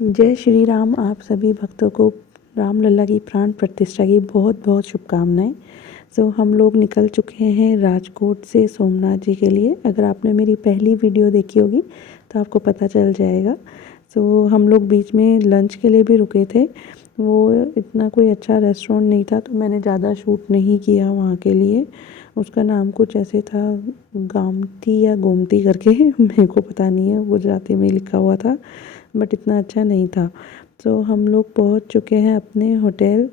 जय श्री राम। आप सभी भक्तों को रामलला की प्राण प्रतिष्ठा की बहुत बहुत शुभकामनाएं। हम लोग निकल चुके हैं राजकोट से सोमनाथ जी के लिए। अगर आपने मेरी पहली वीडियो देखी होगी तो आपको पता चल जाएगा। हम लोग बीच में लंच के लिए भी रुके थे। वो इतना कोई अच्छा रेस्टोरेंट नहीं था तो मैंने ज़्यादा शूट नहीं किया वहाँ के लिए। उसका नाम कुछ ऐसे था, गामती या गोमती करके मेरे को पता नहीं है, गुजराती में लिखा हुआ था बट इतना अच्छा नहीं था। हम लोग पहुंच चुके हैं अपने होटल।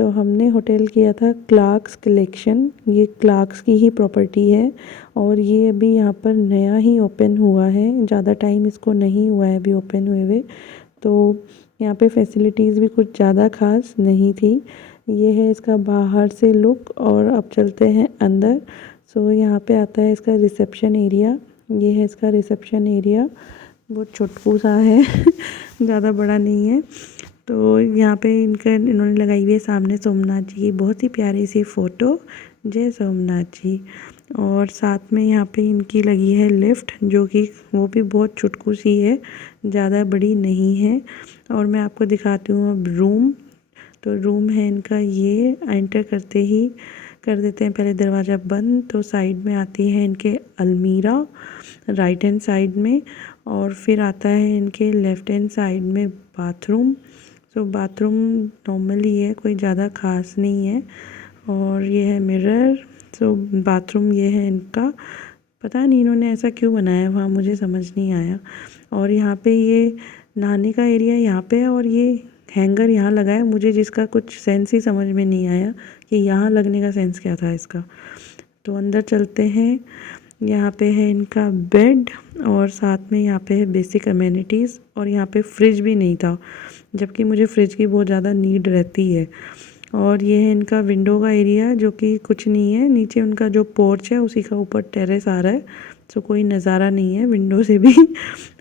हमने होटल किया था क्लार्क्स कलेक्शन। ये क्लार्क्स की ही प्रॉपर्टी है और ये अभी यहाँ पर नया ही ओपन हुआ है, ज़्यादा टाइम इसको नहीं हुआ है अभी ओपन हुए। तो यहाँ पे फैसिलिटीज़ भी कुछ ज़्यादा खास नहीं थी। ये है इसका बाहर से लुक और अब चलते हैं अंदर। यहाँ पे आता है इसका रिसेप्शन एरिया। ये है इसका रिसेप्शन एरिया, बहुत छोटू सा है ज़्यादा बड़ा नहीं है। तो यहाँ पे इन्होंने लगाई हुई है सामने सोमनाथ जी की बहुत ही प्यारी सी फ़ोटो, जय सोमनाथ जी। और साथ में यहाँ पे इनकी लगी है लिफ्ट, जो कि वो भी बहुत चुटकू सी है, ज़्यादा बड़ी नहीं है। और मैं आपको दिखाती हूँ अब रूम। तो रूम है इनका ये। एंटर करते ही कर देते हैं पहले दरवाज़ा बंद, तो साइड में आती है इनके अलमीरा राइट हैंड साइड में, और फिर आता है इनके लेफ़्ट हैंड साइड में बाथरूम। बाथरूम नॉर्मली है, कोई ज़्यादा ख़ास नहीं है। और ये है मिरर। बाथरूम ये है इनका। पता नहीं इन्होंने ऐसा क्यों बनाया है वहाँ, मुझे समझ नहीं आया। और यहाँ पे ये नहाने का एरिया यहाँ पे है और ये हैंगर यहाँ लगा है, मुझे जिसका कुछ सेंस ही समझ में नहीं आया कि यहाँ लगने का सेंस क्या था इसका। तो अंदर चलते हैं। यहाँ पे है इनका बेड और साथ में यहाँ पे है बेसिक अमेनिटीज़। और यहाँ पे फ्रिज भी नहीं था, जबकि मुझे फ्रिज की बहुत ज़्यादा नीड रहती है। और ये है इनका विंडो का एरिया, जो कि कुछ नहीं है। नीचे उनका जो पोर्च है उसी का ऊपर टेरेस आ रहा है, कोई नज़ारा नहीं है विंडो से भी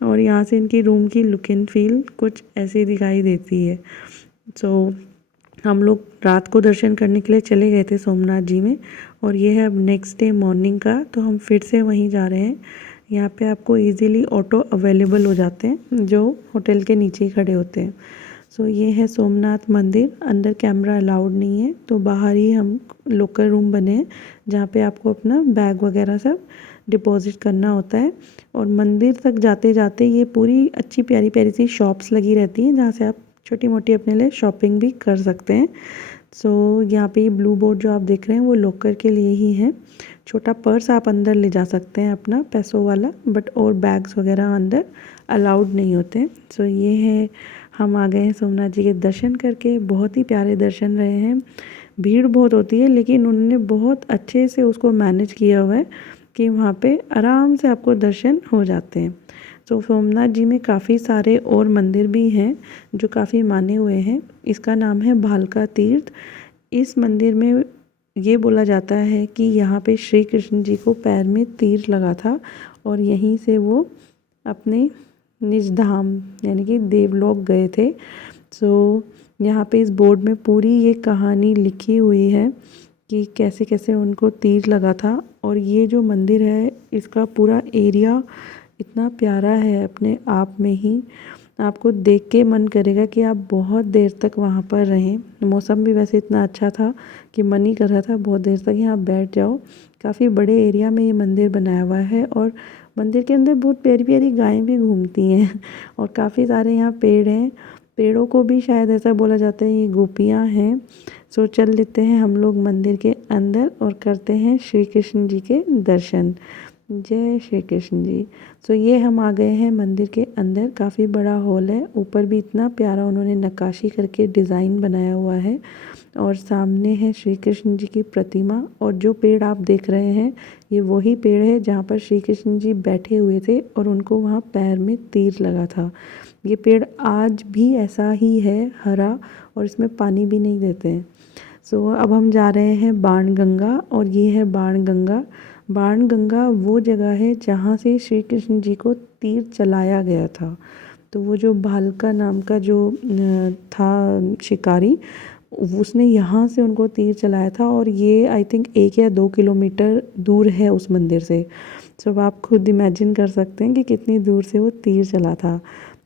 और यहाँ से इनकी रूम की लुक एंड फील कुछ ऐसी दिखाई देती है। हम लोग रात को दर्शन करने के लिए चले गए थे सोमनाथ जी में, और ये है अब नेक्स्ट डे मॉर्निंग का, तो हम फिर से वहीं जा रहे हैं। यहाँ पे आपको इजीली ऑटो अवेलेबल हो जाते हैं जो होटल के नीचे ही खड़े होते हैं। ये है सोमनाथ मंदिर। अंदर कैमरा अलाउड नहीं है, तो बाहर ही हम लोकल रूम बने हैं जहाँ पे आपको अपना बैग वगैरह सब डिपॉजिट करना होता है। और मंदिर तक जाते जाते ये पूरी अच्छी प्यारी प्यारी सी शॉप्स लगी रहती हैं जहाँ से आप छोटी मोटी अपने लिए शॉपिंग भी कर सकते हैं। यहाँ पे ये ब्लू बोर्ड जो आप देख रहे हैं वो लॉकर के लिए ही है। छोटा पर्स आप अंदर ले जा सकते हैं अपना पैसों वाला, बट और बैग्स वगैरह अंदर अलाउड नहीं होते। ये है, हम आ गए हैं सोमनाथ जी के दर्शन करके। बहुत ही प्यारे दर्शन रहे हैं। भीड़ बहुत होती है लेकिन उन्होंने बहुत अच्छे से उसको मैनेज किया हुआ है कि वहाँ पे आराम से आपको दर्शन हो जाते हैं। सोमनाथ जी में काफ़ी सारे और मंदिर भी हैं जो काफ़ी माने हुए हैं। इसका नाम है भालका तीर्थ। इस मंदिर में ये बोला जाता है कि यहाँ पे श्री कृष्ण जी को पैर में तीर लगा था और यहीं से वो अपने निज धाम यानी कि देवलोक गए थे। यहाँ पे इस बोर्ड में पूरी ये कहानी लिखी हुई है कि कैसे कैसे उनको तीर लगा था। और ये जो मंदिर है इसका पूरा एरिया इतना प्यारा है अपने आप में ही, आपको देख के मन करेगा कि आप बहुत देर तक वहाँ पर रहें। मौसम भी वैसे इतना अच्छा था कि मन ही कर रहा था बहुत देर तक यहाँ बैठ जाओ। काफ़ी बड़े एरिया में ये मंदिर बनाया हुआ है और मंदिर के अंदर बहुत प्यारी प्यारी गायें भी घूमती हैं और काफ़ी सारे यहाँ पेड़ हैं। पेड़ों को भी शायद ऐसा बोला जाता है ये गोपियाँ हैं। चल लेते हैं हम लोग मंदिर के अंदर और करते हैं श्री कृष्ण जी के दर्शन। जय श्री कृष्ण जी। ये हम आ गए हैं मंदिर के अंदर। काफ़ी बड़ा हॉल है, ऊपर भी इतना प्यारा उन्होंने नक्काशी करके डिज़ाइन बनाया हुआ है। और सामने है श्री कृष्ण जी की प्रतिमा। और जो पेड़ आप देख रहे हैं ये वही पेड़ है जहाँ पर श्री कृष्ण जी बैठे हुए थे और उनको वहाँ पैर में तीर लगा था। ये पेड़ आज भी ऐसा ही है, हरा, और इसमें पानी भी नहीं देते हैं। अब हम जा रहे हैं बाणगंगा, और ये है बाणगंगा। बाणगंगा वो जगह है जहाँ से श्री कृष्ण जी को तीर चलाया गया था। तो वो जो भालका नाम का जो था शिकारी, उसने यहाँ से उनको तीर चलाया था। और ये आई थिंक 1 या 2 किलोमीटर दूर है उस मंदिर से। आप खुद इमेजिन कर सकते हैं कि कितनी दूर से वो तीर चला था।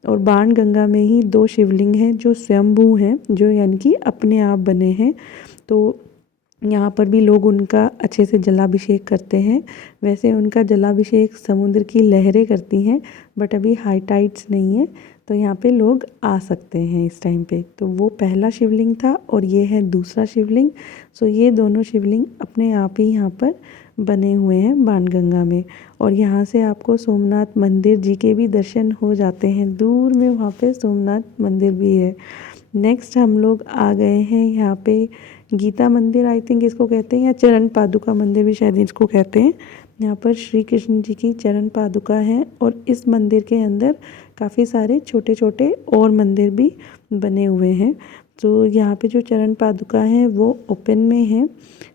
और बाणगंगा में ही 2 शिवलिंग हैं जो स्वयंभू हैं, जो यानी कि अपने आप बने हैं। तो यहाँ पर भी लोग उनका अच्छे से जलाभिषेक करते हैं। वैसे उनका जलाभिषेक समुद्र की लहरें करती हैं, बट अभी हाई टाइड्स नहीं है, तो यहाँ पे लोग आ सकते हैं इस टाइम पे। तो वो पहला शिवलिंग था और ये है दूसरा शिवलिंग। सो ये दोनों शिवलिंग अपने आप ही यहाँ पर बने हुए हैं बाणगंगा में। और यहाँ से आपको सोमनाथ मंदिर जी के भी दर्शन हो जाते हैं। दूर में वहाँ पे सोमनाथ मंदिर भी है। नेक्स्ट हम लोग आ गए हैं यहाँ पे गीता मंदिर, आई थिंक इसको कहते हैं, या चरण पादुका मंदिर भी शायद इसको कहते हैं। यहाँ पर श्री कृष्ण जी की चरण पादुका हैं और इस मंदिर के अंदर काफ़ी सारे छोटे छोटे और मंदिर भी बने हुए हैं। तो यहाँ पे जो चरण पादुका हैं वो ओपन में है,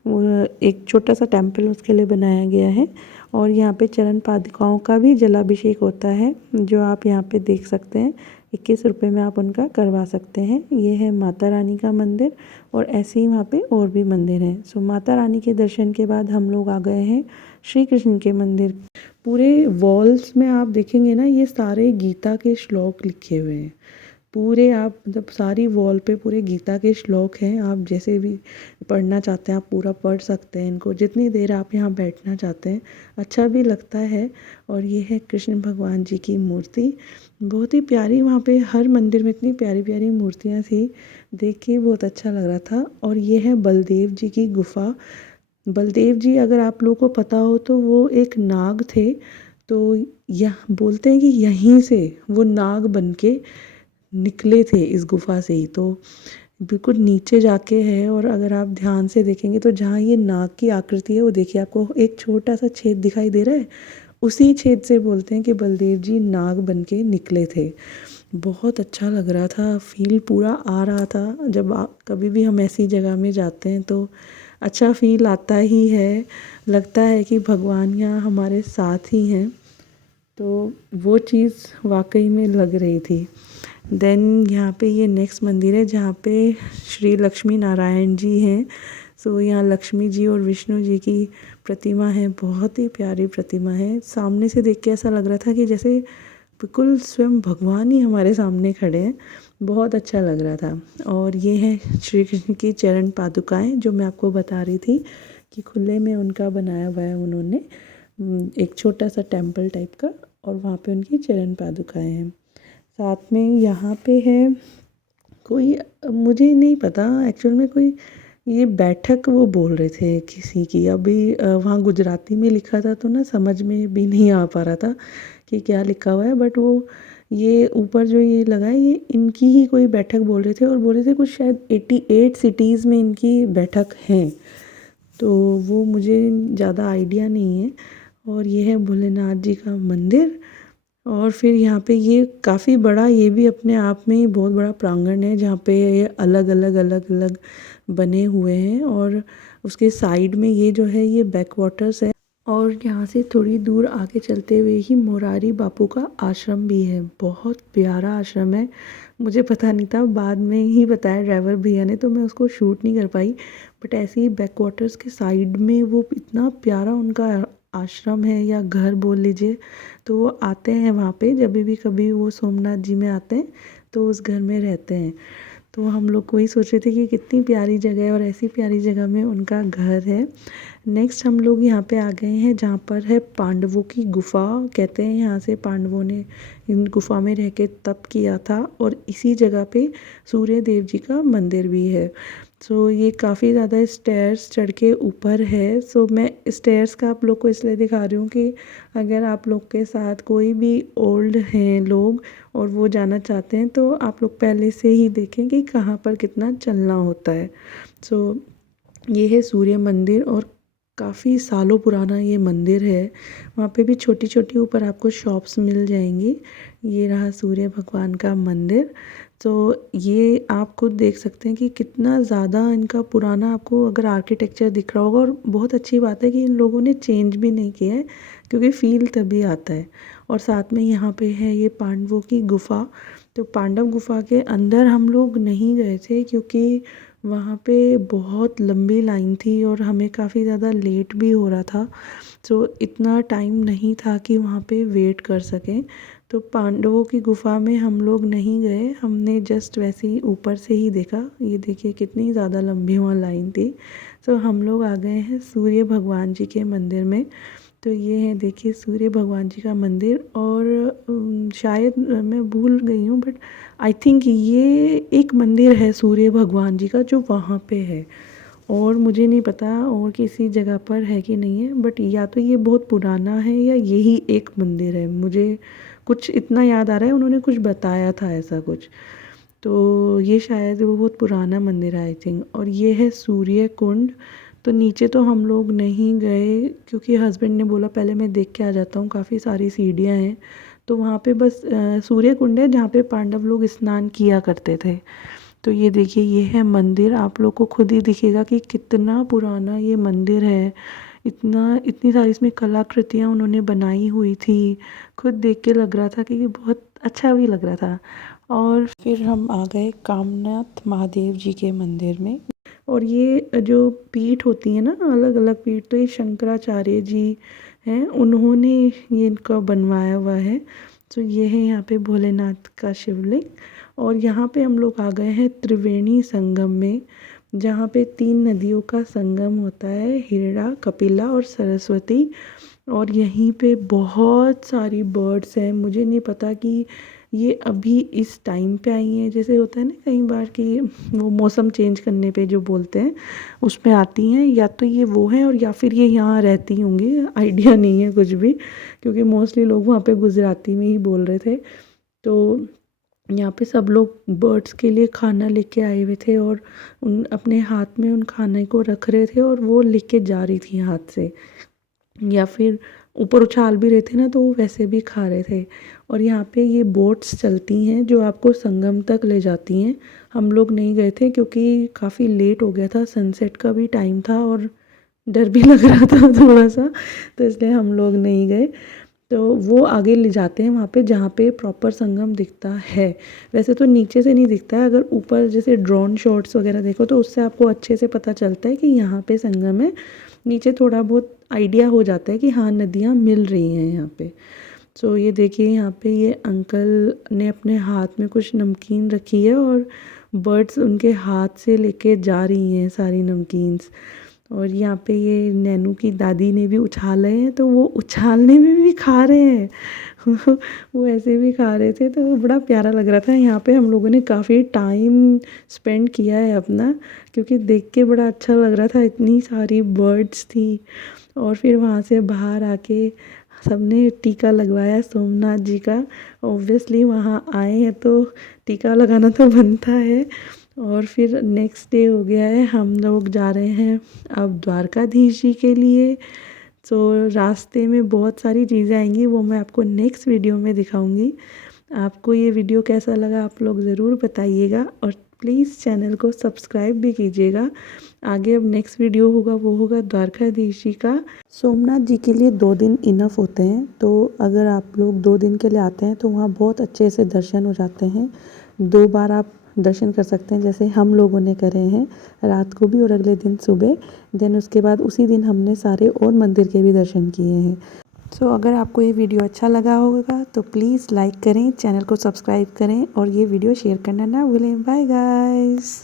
वो एक छोटा सा टेम्पल उसके लिए बनाया गया है। और यहाँ पे चरण पादुकाओं का भी जलाभिषेक होता है, जो आप यहाँ पे देख सकते हैं। 21 रुपये में आप उनका करवा सकते हैं। ये है माता रानी का मंदिर और ऐसे ही वहाँ पे और भी मंदिर हैं। सो माता रानी के दर्शन के बाद हम लोग आ गए हैं श्री कृष्ण के मंदिर। पूरे वॉल्स में आप देखेंगे ना, ये सारे गीता के श्लोक लिखे हुए हैं। पूरे आप मतलब सारी वॉल पे पूरे गीता के श्लोक हैं। आप जैसे भी पढ़ना चाहते हैं आप पूरा पढ़ सकते हैं इनको, जितनी देर आप यहाँ बैठना चाहते हैं। अच्छा भी लगता है। और ये है कृष्ण भगवान जी की मूर्ति, बहुत ही प्यारी। वहाँ पे हर मंदिर में इतनी प्यारी प्यारी मूर्तियाँ थी, देख के बहुत अच्छा लग रहा था। और ये है बलदेव जी की गुफा। बलदेव जी, अगर आप लोगों को पता हो तो वो एक नाग थे। तो यह बोलते हैं कि यहीं से वो नाग बन के निकले थे इस गुफा से ही। तो बिल्कुल नीचे जाके है, और अगर आप ध्यान से देखेंगे तो जहाँ ये नाग की आकृति है वो देखिए, आपको एक छोटा सा छेद दिखाई दे रहा है। उसी छेद से बोलते हैं कि बलदेव जी नाग बन के निकले थे। बहुत अच्छा लग रहा था, फील पूरा आ रहा था। जब कभी भी हम ऐसी जगह में जाते हैं तो अच्छा फील आता ही है, लगता है कि भगवान यहाँ हमारे साथ ही हैं। तो वो चीज़ वाकई में लग रही थी। देन यहाँ पे ये नेक्स्ट मंदिर है जहाँ पे श्री लक्ष्मी नारायण जी हैं। सो यहाँ लक्ष्मी जी और विष्णु जी की प्रतिमा है, बहुत ही प्यारी प्रतिमा है। सामने से देख के ऐसा लग रहा था कि जैसे बिल्कुल स्वयं भगवान ही हमारे सामने खड़े हैं, बहुत अच्छा लग रहा था। और ये है श्री कृष्ण की चरण पादुकाएँ, जो मैं आपको बता रही थी कि खुले में उनका बनाया हुआ है उन्होंने, एक छोटा सा टेम्पल टाइप का, और वहाँ पे उनकी चरण पादुकाएँ हैं। साथ में यहाँ पे है कोई, मुझे नहीं पता एक्चुअल में, कोई ये बैठक वो बोल रहे थे किसी की। अभी वहाँ गुजराती में लिखा था तो ना समझ में भी नहीं आ पा रहा था कि क्या लिखा हुआ है, बट वो ये ऊपर जो ये लगा है ये इनकी ही कोई बैठक बोल रहे थे, और बोल रहे थे कुछ शायद 88 सिटीज़ में इनकी बैठक है। तो वो मुझे ज़्यादा आइडिया नहीं है। और ये है भोलेनाथ जी का मंदिर। और फिर यहाँ पे ये काफ़ी बड़ा, ये भी अपने आप में ही बहुत बड़ा प्रांगण है जहाँ पे ये अलग अलग अलग अलग बने हुए हैं। और उसके साइड में ये जो है ये बैक वाटर्स है। और यहाँ से थोड़ी दूर आगे चलते हुए ही मोरारी बापू का आश्रम भी है, बहुत प्यारा आश्रम है। मुझे पता नहीं था, बाद में ही बताया ड्राइवर भैया ने, तो मैं उसको शूट नहीं कर पाई। बट ऐसे ही बैक वाटर्स के साइड में वो इतना प्यारा उनका आश्रम है, या घर बोल लीजिए। तो वो आते हैं वहाँ पे, जब भी कभी वो सोमनाथ जी में आते हैं तो उस घर में रहते हैं। तो हम लोग वही सोच रहे थे कि कितनी प्यारी जगह है, और ऐसी प्यारी जगह में उनका घर है। नेक्स्ट हम लोग यहाँ पे आ गए हैं जहाँ पर है पांडवों की गुफा। कहते हैं यहाँ से पांडवों ने इन गुफा में रह के तप किया था, और इसी जगह पे सूर्य देव जी का मंदिर भी है। सो ये काफ़ी ज़्यादा स्टेयर्स चढ़ के ऊपर है। सो मैं स्टेयर्स का आप लोग को इसलिए दिखा रही हूँ कि अगर आप लोग के साथ कोई भी ओल्ड हैं लोग और वो जाना चाहते हैं तो आप लोग पहले से ही देखें कि कहाँ पर कितना चलना होता है। सो ये है सूर्य मंदिर, और काफ़ी सालों पुराना ये मंदिर है। वहाँ पे भी छोटी छोटी ऊपर आपको शॉप्स मिल जाएंगी। ये रहा सूर्य भगवान का मंदिर। तो ये आप खुद देख सकते हैं कि कितना ज़्यादा इनका पुराना आपको अगर आर्किटेक्चर दिख रहा होगा। और बहुत अच्छी बात है कि इन लोगों ने चेंज भी नहीं किया है, क्योंकि फील तभी आता है। और साथ में यहाँ पे है ये पांडवों की गुफा। तो पांडव गुफा के अंदर हम लोग नहीं गए थे, क्योंकि वहाँ पे बहुत लंबी लाइन थी और हमें काफ़ी ज़्यादा लेट भी हो रहा था। सो इतना टाइम नहीं था कि वहाँ पे वेट कर सकें। तो पांडवों की गुफा में हम लोग नहीं गए, हमने जस्ट वैसे ही ऊपर से ही देखा। ये देखिए कितनी ज़्यादा लंबी वहाँ लाइन थी। तो हम लोग आ गए हैं सूर्य भगवान जी के मंदिर में। तो ये है देखिए सूर्य भगवान जी का मंदिर, और शायद मैं भूल गई हूँ बट आई थिंक ये एक मंदिर है सूर्य भगवान जी का जो वहाँ पे है, और मुझे नहीं पता और किसी जगह पर है कि नहीं है, बट या तो ये बहुत पुराना है या यही एक मंदिर है। मुझे कुछ इतना याद आ रहा है, उन्होंने कुछ बताया था ऐसा कुछ, तो ये शायद वो बहुत पुराना मंदिर है आई थिंक। और ये है सूर्य कुंड। तो नीचे तो हम लोग नहीं गए क्योंकि हस्बैंड ने बोला पहले मैं देख के आ जाता हूँ, काफ़ी सारी सीढ़ियाँ हैं। तो वहाँ पे बस सूर्य कुंड है जहाँ पे पांडव लोग स्नान किया करते थे। तो ये देखिए ये है मंदिर, आप लोग को खुद ही दिखेगा कि कितना पुराना ये मंदिर है। इतनी सारी इसमें कलाकृतियाँ उन्होंने बनाई हुई थी। खुद देख के लग रहा था कि ये बहुत अच्छा भी लग रहा था। और फिर हम आ गए कामनाथ महादेव जी के मंदिर में। और ये जो पीठ होती है ना, अलग अलग पीठ, तो ये शंकराचार्य जी हैं, उन्होंने ये इनका बनवाया हुआ है। तो ये है यहाँ पे भोलेनाथ का शिवलिंग। और यहाँ पे हम लोग आ गए हैं त्रिवेणी संगम में, जहाँ पे 3 नदियों का संगम होता है, हिरड़ा, कपिला और सरस्वती। और यहीं पे बहुत सारी बर्ड्स हैं, मुझे नहीं पता कि ये अभी इस टाइम पे आई हैं, जैसे होता है ना कई बार कि वो मौसम चेंज करने पे जो बोलते हैं उसमें आती हैं, या तो ये वो हैं और या फिर ये यहाँ रहती होंगी, आइडिया नहीं है कुछ भी, क्योंकि मोस्टली लोग वहाँ पे गुजराती में ही बोल रहे थे। तो यहाँ पे सब लोग बर्ड्स के लिए खाना लेके आए हुए थे, और उन अपने हाथ में उन खाने को रख रहे थे और वो लेके जा रही थी हाथ से, या फिर ऊपर उछाल भी रहे थे ना तो वो वैसे भी खा रहे थे। और यहाँ पे ये बोट्स चलती हैं जो आपको संगम तक ले जाती हैं। हम लोग नहीं गए थे क्योंकि काफ़ी लेट हो गया था, सनसेट का भी टाइम था और डर भी लग रहा था थोड़ा सा, तो इसलिए हम लोग नहीं गए। तो वो आगे ले जाते हैं वहाँ पे जहाँ पे प्रॉपर संगम दिखता है। वैसे तो नीचे से नहीं दिखता है, अगर ऊपर जैसे ड्रोन शॉट्स वगैरह देखो तो उससे आपको अच्छे से पता चलता है कि यहाँ पे संगम है। नीचे थोड़ा बहुत आइडिया हो जाता है कि हाँ नदियाँ मिल रही हैं यहाँ पे। सो ये देखिए यहाँ पे ये अंकल ने अपने हाथ में कुछ नमकीन रखी है, और बर्ड्स उनके हाथ से लेके जा रही हैं सारी नमकीन्स। और यहाँ पे ये नैनू की दादी ने भी उछाले हैं, तो वो उछालने में भी खा रहे हैं वो ऐसे भी खा रहे थे, तो वो बड़ा प्यारा लग रहा था। यहाँ पे हम लोगों ने काफ़ी टाइम स्पेंड किया है अपना, क्योंकि देख के बड़ा अच्छा लग रहा था, इतनी सारी बर्ड्स थी। और फिर वहाँ से बाहर आके सबने टीका लगवाया सोमनाथ जी का। ऑब्वियसली वहाँ आए हैं तो टीका लगाना तो बनता है। और फिर नेक्स्ट डे हो गया है, हम लोग जा रहे हैं अब द्वारकाधीश जी के लिए। तो रास्ते में बहुत सारी चीज़ें आएंगी, वो मैं आपको नेक्स्ट वीडियो में दिखाऊंगी। आपको ये वीडियो कैसा लगा आप लोग ज़रूर बताइएगा, और प्लीज़ चैनल को सब्सक्राइब भी कीजिएगा। आगे अब नेक्स्ट वीडियो होगा वो होगा द्वारकाधीश जी का। सोमनाथ जी के लिए 2 दिन इनफ होते हैं, तो अगर आप लोग 2 दिन के लिए आते हैं तो वहाँ बहुत अच्छे से दर्शन हो जाते हैं। 2 बार आप दर्शन कर सकते हैं, जैसे हम लोगों ने करे हैं, रात को भी और अगले दिन सुबह। देन उसके बाद उसी दिन हमने सारे और मंदिर के भी दर्शन किए हैं। सो अगर आपको ये वीडियो अच्छा लगा होगा तो प्लीज़ लाइक करें, चैनल को सब्सक्राइब करें और ये वीडियो शेयर करना ना भूलें। Bye guys.